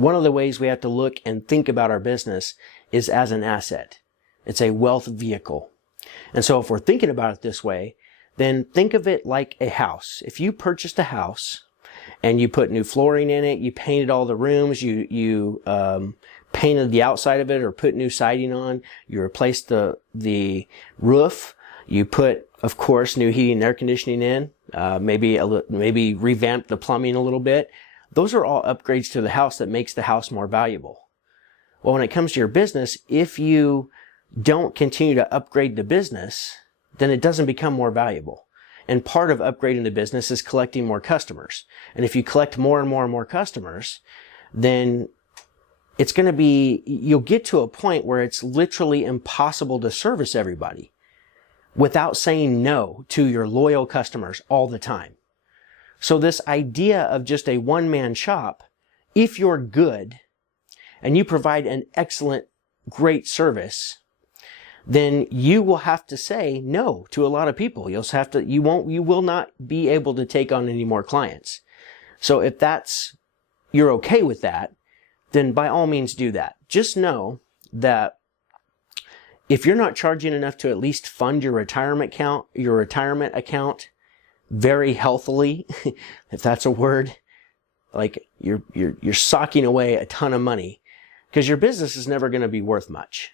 one of the ways we have to look and think about our business is as an asset. It's a wealth vehicle. And so if we're thinking about it this way, then think of it like a house. If you purchased a house and you put new flooring in it, you painted all the rooms, you painted the outside of it or put new siding on, you replaced the roof, you put, of course, new heating and air conditioning in, maybe revamped the plumbing a little bit. Those are all upgrades to the house that makes the house more valuable. Well, when it comes to your business, if you don't continue to upgrade the business, then it doesn't become more valuable. And part of upgrading the business is collecting more customers. And if you collect more and more and more customers, then it's going to be, you'll get to a point where it's literally impossible to service everybody without saying no to your loyal customers all the time. So this idea of just a one-man shop, if you're good and you provide an excellent, great service, then you will have to say no to a lot of people. You will not be able to take on any more clients. So if you're okay with that, then by all means do that. Just know that if you're not charging enough to at least fund your retirement account very healthily, if that's a word, like you're socking away a ton of money, because your business is never going to be worth much.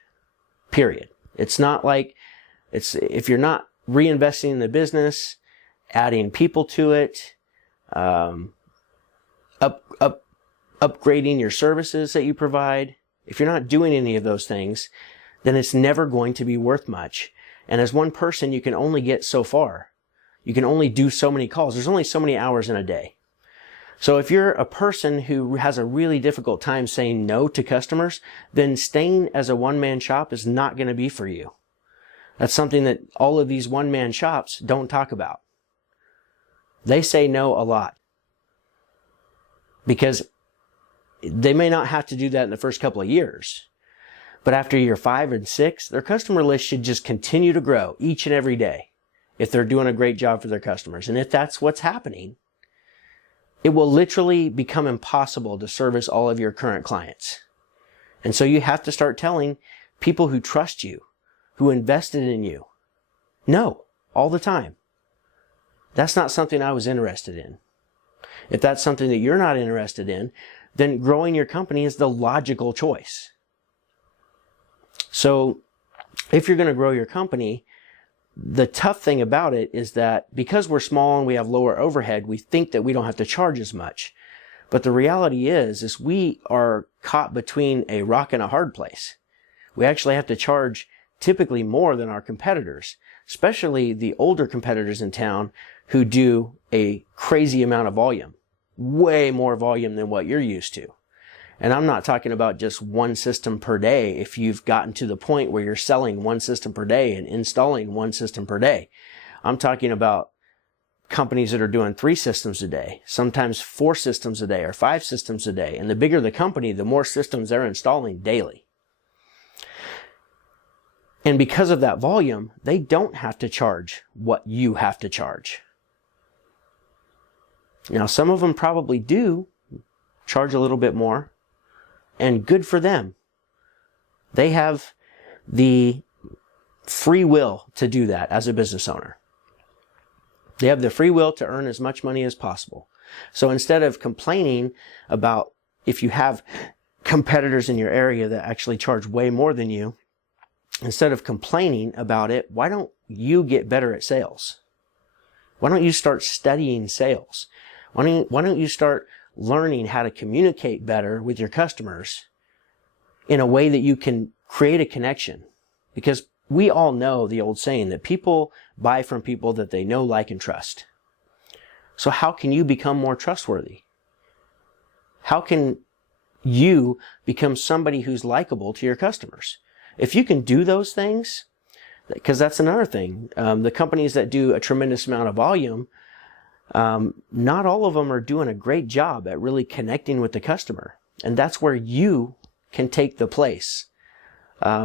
Period. It's not like if you're not reinvesting in the business, adding people to it, upgrading your services that you provide, if you're not doing any of those things, then it's never going to be worth much. And as one person, you can only get so far. You can only do so many calls. There's only so many hours in a day. So if you're a person who has a really difficult time saying no to customers, then staying as a one-man shop is not going to be for you. That's something that all of these one-man shops don't talk about. They say no a lot because they may not have to do that in the first couple of years. But after year 5 and 6, their customer list should just continue to grow each and every day if they're doing a great job for their customers. And if that's what's happening, it will literally become impossible to service all of your current clients. And so you have to start telling people who trust you, who invested in you, no, all the time. That's not something I was interested in. If that's something that you're not interested in, then growing your company is the logical choice. So if you're going to grow your company, the tough thing about it is that because we're small and we have lower overhead, we think that we don't have to charge as much. But the reality is we are caught between a rock and a hard place. We actually have to charge typically more than our competitors, especially the older competitors in town who do a crazy amount of volume, way more volume than what you're used to. And I'm not talking about just one system per day if you've gotten to the point where you're selling one system per day and installing one system per day. I'm talking about companies that are doing 3 systems a day, sometimes 4 systems a day or 5 systems a day. And the bigger the company, the more systems they're installing daily. And because of that volume, they don't have to charge what you have to charge. Now, some of them probably do charge a little bit more. And good for them. They have the free will to do that as a business owner. They have the free will to earn as much money as possible. So instead of complaining about if you have competitors in your area that actually charge way more than you, instead of complaining about it, why don't you get better at sales? Why don't you start studying sales? Why don't you start learning how to communicate better with your customers in a way that you can create a connection? Because we all know the old saying that people buy from people that they know, like, and trust. So how can you become more trustworthy? How can you become somebody who's likable to your customers? If you can do those things, because that's another thing. The companies that do a tremendous amount of volume, not all of them are doing a great job at really connecting with the customer. And that's where you can take the place.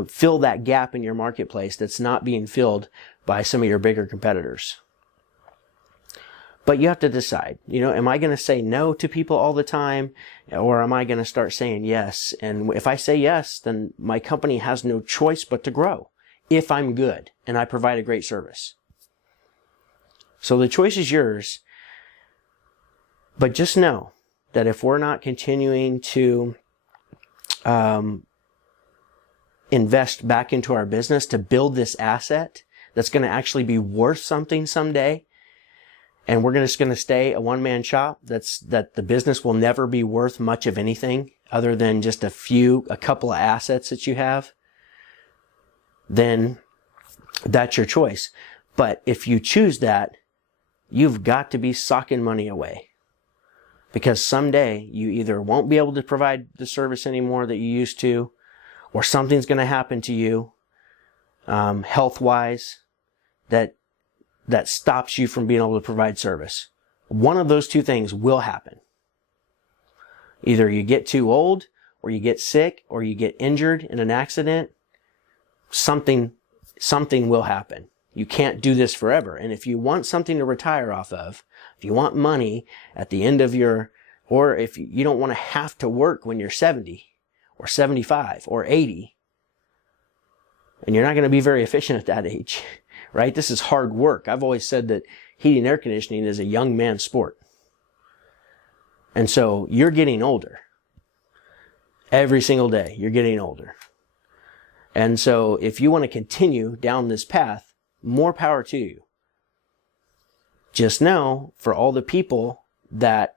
Fill that gap in your marketplace that's not being filled by some of your bigger competitors. But you have to decide, am I going to say no to people all the time, or am I going to start saying yes? And if I say yes, then my company has no choice but to grow if I'm good and I provide a great service. So the choice is yours. But just know that if we're not continuing to invest back into our business to build this asset that's going to actually be worth something someday, and we're just going to stay a one-man shop, that the business will never be worth much of anything other than just a couple of assets that you have, then that's your choice. But if you choose that, you've got to be socking money away. Because someday you either won't be able to provide the service anymore that you used to, or something's going to happen to you, health-wise, that stops you from being able to provide service. One of those two things will happen. Either you get too old, or you get sick, or you get injured in an accident. Something will happen. You can't do this forever. And if you want something to retire off of, if you want money at the end of or if you don't want to have to work when you're 70 or 75 or 80, and you're not going to be very efficient at that age, right? This is hard work. I've always said that heating and air conditioning is a young man's sport. And so you're getting older. Every single day, you're getting older. And so if you want to continue down this path, more power to you. Just know, for all the people that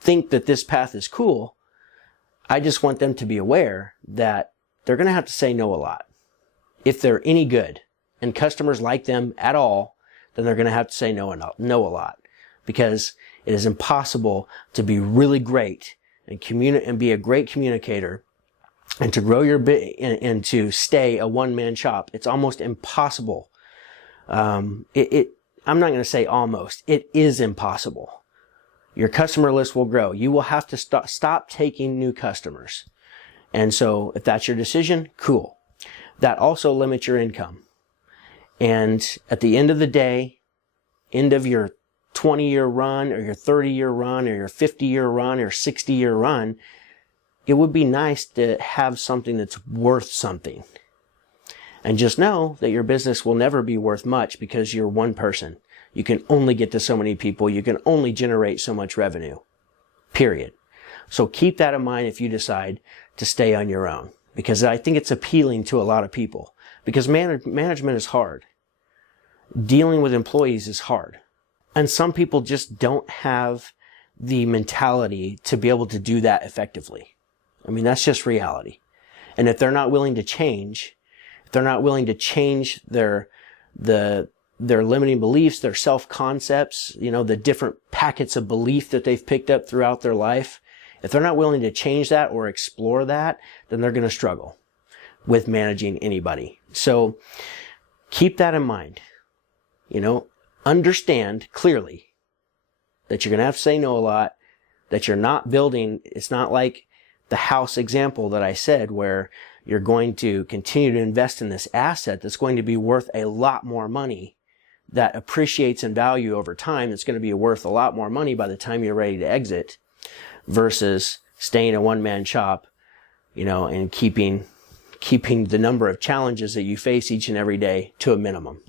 think that this path is cool, I just want them to be aware that they're going to have to say no a lot. If they're any good and customers like them at all, then they're going to have to say no a lot, because it is impossible to be really great and be a great communicator and to grow your and to stay a one-man shop. It's almost impossible. I'm not going to say almost. It is impossible. Your customer list will grow. You will have to stop taking new customers. And so if that's your decision, cool. That also limits your income. And at the end of the day, end of your 20-year run or your 30-year run or your 50-year run or 60-year run, it would be nice to have something that's worth something. And just know that your business will never be worth much because you're one person. You can only get to so many people. You can only generate so much revenue. Period. So keep that in mind if you decide to stay on your own, because I think it's appealing to a lot of people, because management is hard. Dealing with employees is hard. And some people just don't have the mentality to be able to do that effectively. I mean, that's just reality. And if they're not willing to change, they're not willing to change their limiting beliefs, their self-concepts, the different packets of belief that they've picked up throughout their life. If they're not willing to change that or explore that, then they're going to struggle with managing anybody. So keep that in mind. Understand clearly that you're going to have to say no a lot, that you're not building. It's not like the house example that I said, where you're going to continue to invest in this asset that's going to be worth a lot more money, that appreciates in value over time. It's going to be worth a lot more money by the time you're ready to exit, versus staying a one-man shop, and keeping the number of challenges that you face each and every day to a minimum.